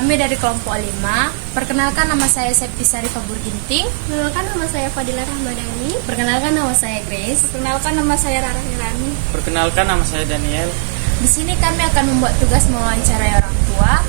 Kami dari kelompok 5. Perkenalkan, nama saya Septisari Fabur Ginting. Perkenalkan, nama saya Fadila Rahmadani. Perkenalkan, nama saya Grace. Perkenalkan, nama saya Rara Hirani. Perkenalkan, nama saya Daniel. Di sini kami akan membuat tugas mewawancarai orang tua.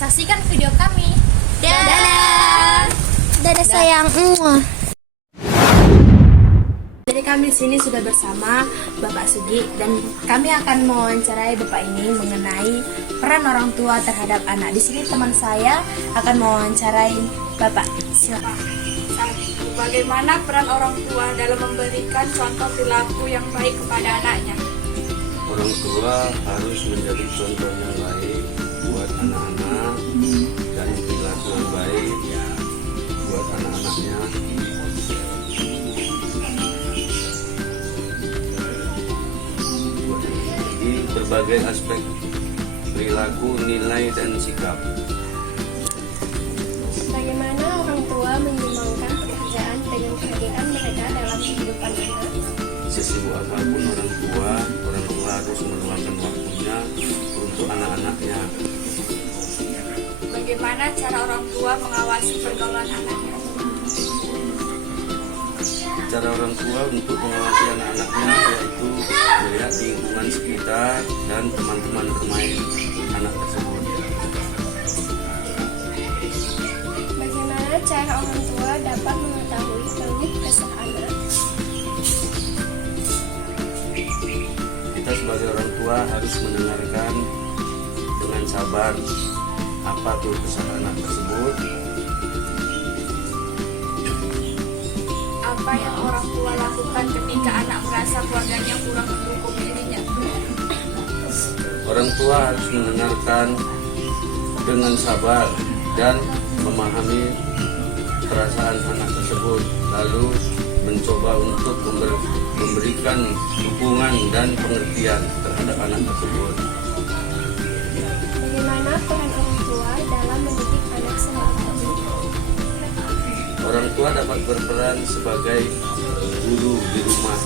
Saksikan video kami. Dadah. Dadah sayang. Jadi kami di sini sudah bersama Bapak Sugi dan kami akan mewawancarai Bapak ini mengenai peran orang tua terhadap anak. Di sini teman saya akan mewawancarai Bapak. Silakan. Bagaimana peran orang tua dalam memberikan contoh perilaku yang baik kepada anaknya? Orang tua harus menjadi contoh yang baik buat anak-anak dan perilaku yang baik buat anak-anaknya. Di berbagai aspek perilaku, nilai, dan sikap. Bagaimana orang tua menyumbangkan pekerjaan dengan kehadiran mereka dalam kehidupan anak? Sesibuk apapun orang tua harus meluangkan waktunya untuk anak-anaknya. Bagaimana cara orang tua mengawasi pergaulan anaknya? Cara orang tua untuk mengawasi anak-anaknya yaitu melihat lingkungan sekitar dan teman-teman bermain anak tersebut. Bagaimana cara orang tua dapat mengetahui keluh kesah anak? Kita sebagai orang tua harus mendengarkan dengan sabar apa keluh kesah anak tersebut. Apa yang orang tua lakukan ketika anak merasa keluarganya kurang mendukung dirinya? Orang tua harus mendengarkan dengan sabar dan memahami perasaan anak tersebut, lalu mencoba untuk memberikan dukungan dan pengertian terhadap anak tersebut. Bagaimana peran orang tua dalam mendidik anak sebagai Orang tua dapat berperan sebagai guru di rumah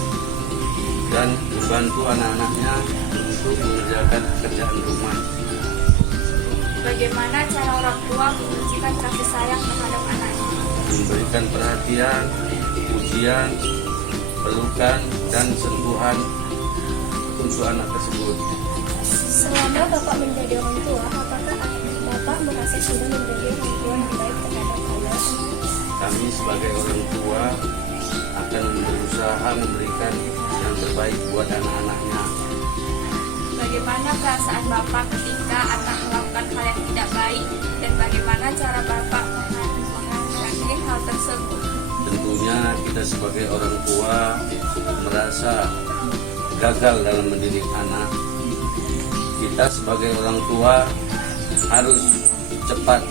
dan membantu anak-anaknya untuk mengerjakan pekerjaan rumah. Bagaimana cara orang tua menunjukkan kasih sayang terhadap anaknya? Memberikan perhatian, pujian, pelukan, dan sentuhan untuk anak tersebut. Selama Bapak menjadi orang tua, apakah Bapak merasa sudah menjadi orang tua yang baik terhadap anak? Kami sebagai orang tua akan berusaha memberikan yang terbaik buat anak-anaknya. Bagaimana perasaan Bapak ketika anak melakukan hal yang tidak baik dan bagaimana cara Bapak menangani hal tersebut? Tentunya kita sebagai orang tua merasa gagal dalam mendidik anak. Kita sebagai orang tua harus cepat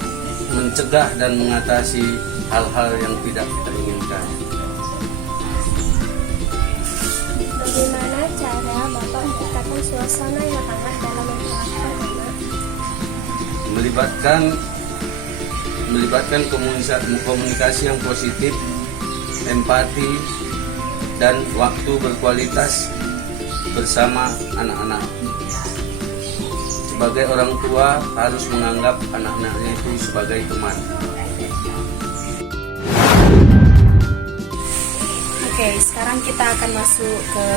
mencegah dan mengatasi hal-hal yang tidak kita inginkan. Bagaimana cara Bapak menciptakan suasana yang hangat dalam memperlakukan anak? Melibatkan komunikasi yang positif, empati, dan waktu berkualitas bersama anak-anak. Sebagai orang tua harus menganggap anak-anaknya itu sebagai teman. Oke, sekarang kita akan masuk ke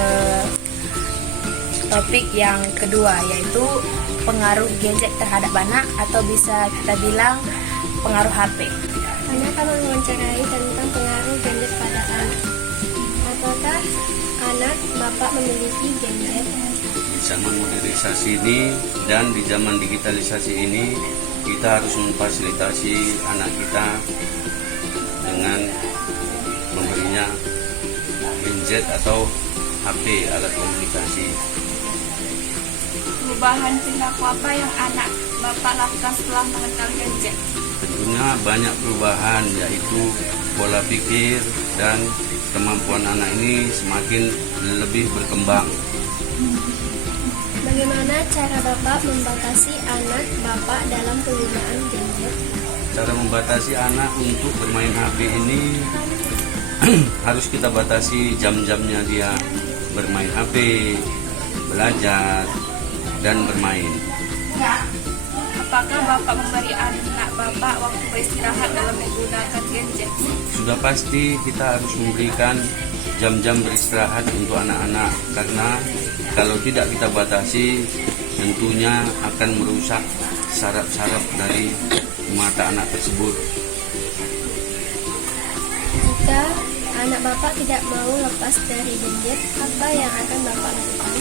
topik yang kedua, yaitu pengaruh gadget terhadap anak atau bisa kita bilang pengaruh HP. Anda akan mewawancarai tentang pengaruh gadget pada anak. Apakah anak Bapak memiliki gadget? Di zaman modernisasi ini dan di zaman digitalisasi ini, kita harus memfasilitasi anak kita dengan memberinya gadget atau HP, alat komunikasi. Perubahan perilaku apa yang anak Bapak lakukan setelah mengenal gadget? Tentunya banyak perubahan, yaitu pola pikir dan kemampuan anak ini semakin lebih berkembang. Bagaimana cara Bapak membatasi anak Bapak dalam penggunaan gadget? Cara membatasi anak untuk bermain HP ini harus kita batasi jam-jamnya dia bermain HP, belajar, dan bermain. Apa Apakah Bapak memberi anak Bapak waktu beristirahat dalam menggunakan gadget? Sudah pasti kita harus memberikan jam-jam beristirahat untuk anak-anak, karena kalau tidak kita batasi tentunya akan merusak saraf-saraf dari mata anak tersebut. Jika anak Bapak tidak mau lepas dari gadget, apa yang akan Bapak lakukan?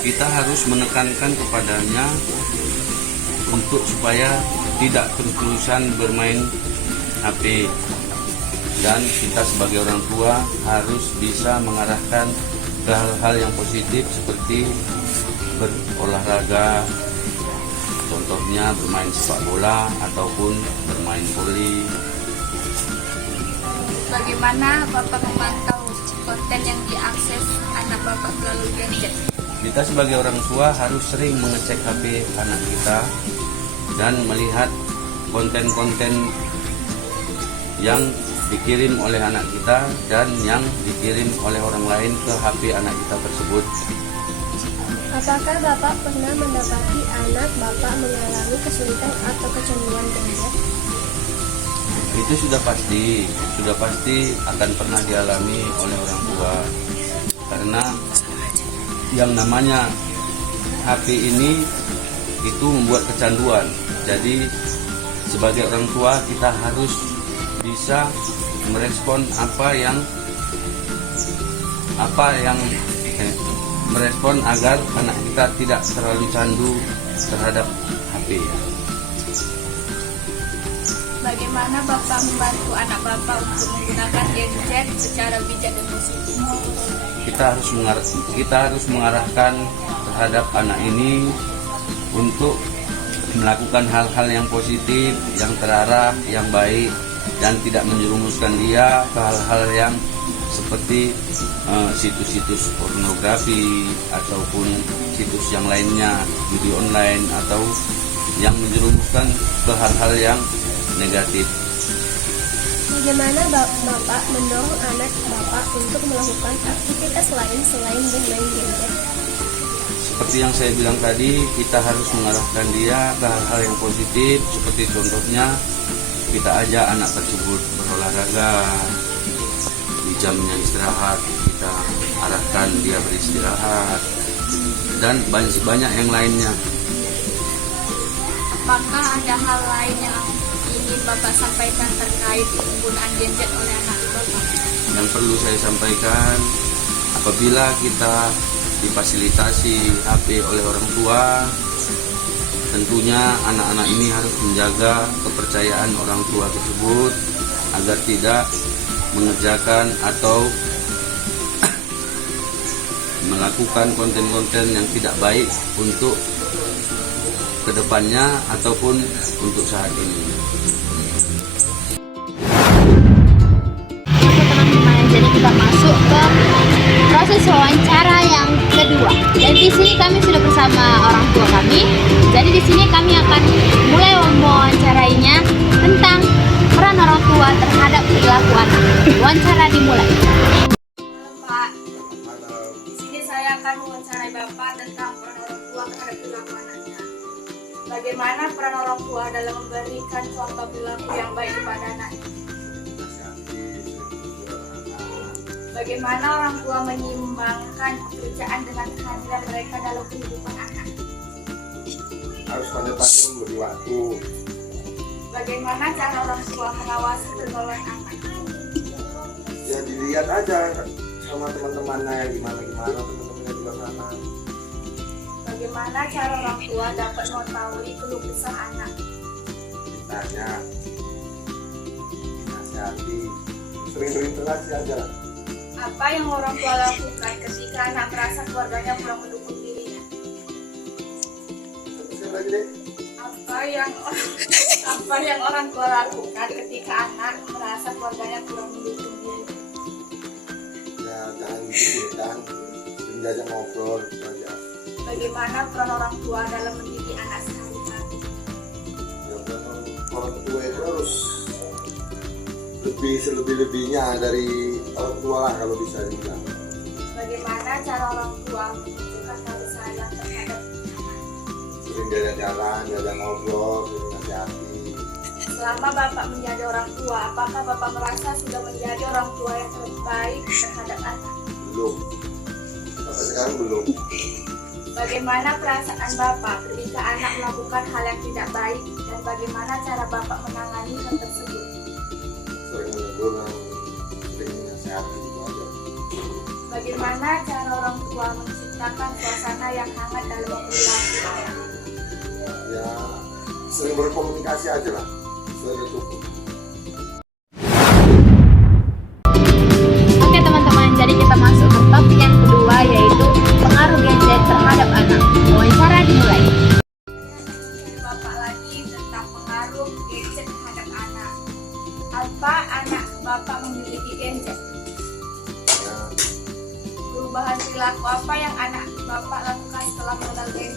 Kita harus menekankan kepadanya untuk supaya tidak terus-terusan bermain HP, dan kita sebagai orang tua harus bisa mengarahkan ke hal-hal yang positif seperti berolahraga, contohnya bermain sepak bola ataupun bermain voli. Bagaimana Bapak memantau konten yang diakses anak Bapak melalui gadget? Kita sebagai orang tua harus sering mengecek HP anak kita dan melihat konten-konten yang dikirim oleh anak kita dan yang dikirim oleh orang lain ke HP anak kita tersebut. Apakah Bapak pernah mendapati anak Bapak mengalami kesulitan atau kecanduan gadget? Itu sudah pasti akan pernah dialami oleh orang tua, karena yang namanya HP ini itu membuat kecanduan. Jadi sebagai orang tua kita harus bisa merespon merespon agar anak kita tidak terlalu candu terhadap HP. Bagaimana Bapak membantu anak Bapak untuk menggunakan gadget secara bijak dan positif? Kita harus mengarahkan terhadap anak ini untuk melakukan hal-hal yang positif, yang terarah, yang baik, dan tidak menjerumuskan dia ke hal-hal yang seperti situs-situs pornografi ataupun situs yang lainnya, judi online, atau yang menjerumuskan ke hal-hal yang negatif. Bagaimana Bapak mendorong anak Bapak untuk melakukan aktivitas lain selain bermain gadget? Seperti yang saya bilang tadi, kita harus mengarahkan dia ke hal-hal yang positif, seperti contohnya kita ajak anak tersebut berolahraga, di jamnya istirahat kita arahkan dia beristirahat, dan banyak yang lainnya. Apakah ada hal lain yang ingin Bapak sampaikan terkait penggunaan gadget oleh anak Bapak? Yang perlu saya sampaikan, apabila kita difasilitasi HP oleh orang tua, tentunya anak-anak ini harus menjaga kepercayaan orang tua tersebut agar tidak mengerjakan atau melakukan konten-konten yang tidak baik untuk kedepannya ataupun untuk saat ini. Oke teman-teman, jadi kita masuk ke proses wawancara yang kedua. Dan di sini kami sudah bersama orang tua kami. Jadi di sini kami akan mulai mewawancarainya tentang peran orang tua terhadap perilaku anak. Wawancara dimulai. Pak, di sini saya akan mewawancarai Bapak tentang peran orang tua terhadap perilaku anaknya. Bagaimana peran orang tua dalam memberikan contoh perilaku yang baik kepada anaknya? Bagaimana orang tua menyeimbangkan pekerjaan dengan kehadiran mereka dalam kehidupan anak? Harus pandai-pandai memberi waktu. Bagaimana cara orang tua mengawasi pergaulan anak? Ya dilihat aja sama teman-temannya yang gimana teman-temannya di luar sana. Bagaimana cara orang tua dapat mengetahui keluh kesah anak? Ditanya, nasihati, sering-sering terasi aja. Apa yang orang tua lakukan ketika anak merasa keluarganya kurang mendukung dirinya? Teruskan lagi deh. Apa yang orang tua lakukan ketika anak merasa keluarganya kurang mendukung dirinya? Ya jangan dipikirkan, sering diajak ngobrol gitu aja. Bagaimana peran orang tua dalam mendidik anak sehari-hari? Ya orang tua itu harus lebih-lebihnya dari orang tua lah kalau bisa dibilang. Bagaimana cara orang tua menunjukkan kasih sayang terhadap anak? sering jalan-jalan, diajak ngobrol, sering nasihati. Selama Bapak menjadi orang tua, apakah Bapak merasa sudah menjadi orang tua yang terbaik terhadap anak? Belum. Sampai sekarang belum. Bagaimana perasaan Bapak ketika anak melakukan hal yang tidak baik dan bagaimana cara Bapak menangani hal tersebut? Sering menegur dan sering nasihati gitu aja. Bagaimana cara orang tua menciptakan suasana yang hangat dalam perilaku anak? Ya sering berkomunikasi aja lah. Sudah cukup. Oke teman-teman, jadi kita masuk ke topik yang kedua, yaitu pengaruh gadget terhadap anak. Wawancara dimulai. Bapak lagi tentang pengaruh gadget terhadap anak. Apa anak Bapak memiliki gadget? Ya, Perubahan perilaku apa yang anak Bapak lakukan setelah mengenal gadget?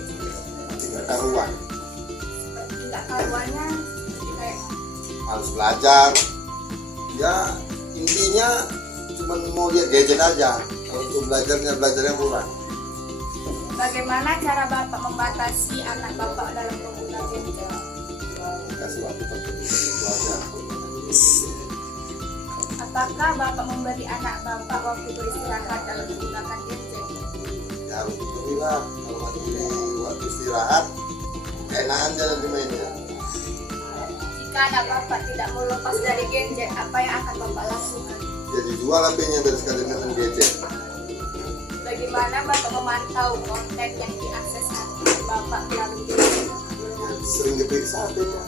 tidak karuan. Seperti tidak karuannya, seperti kayak Harus belajar. Ya intinya cuma mau lihat gadget aja. Kalau untuk belajarnya kurang. bagaimana cara Bapak membatasi anak Bapak dalam penggunaan gadget? Kasih waktu tertentu itu aja. Apakah Bapak memberi anak Bapak waktu beristirahat dalam menggunakan gadget? Ya harus itulah. Kalau lagi waktu istirahat, enakan jalan di mainnya. Jika anak Bapak tidak mau lepas dari gadget, apa yang akan Bapak lakukan? Jadi jual HP-nya dari sekali dengan gadget. Bagaimana Bapak memantau konten yang diakses anak Bapak melalui gadget? Ya, sering diperiksa HP-nya.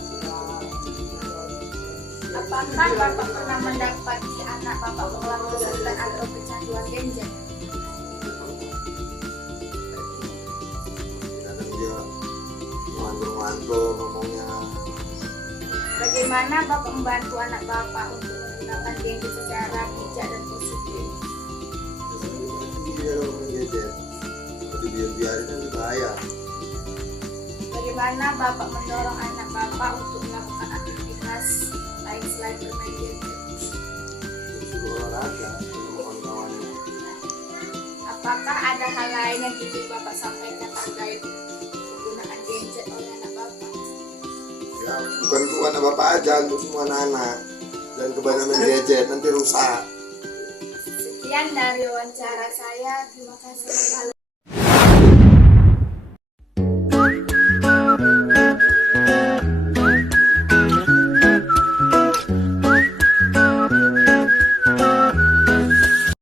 Apakah Bapak pernah mendapati anak Bapak mengalami kesulitan atau kecanduan gadget? Kadang dia mantul-mantul ngomongnya. Bagaimana Bapak membantu anak Bapak untuk menggunakan gadget secara bijak dan positif? Dia kalau main gadget, kalau dibiarin nanti bahaya. Bagaimana Bapak mendorong anak Bapak untuk melakukan aktivitas lain selain bermain gadget? Suruh olahraga dengan kawan-kawannya. Apakah ada hal lain yang ingin Bapak sampaikan terkait penggunaan gadget oleh anak Bapak? Ya bukan untuk anak bapak aja, untuk semua anak-anak. Dan kebanyakan main gadget nanti rusak. Sekian dari wawancara saya. Terima kasih.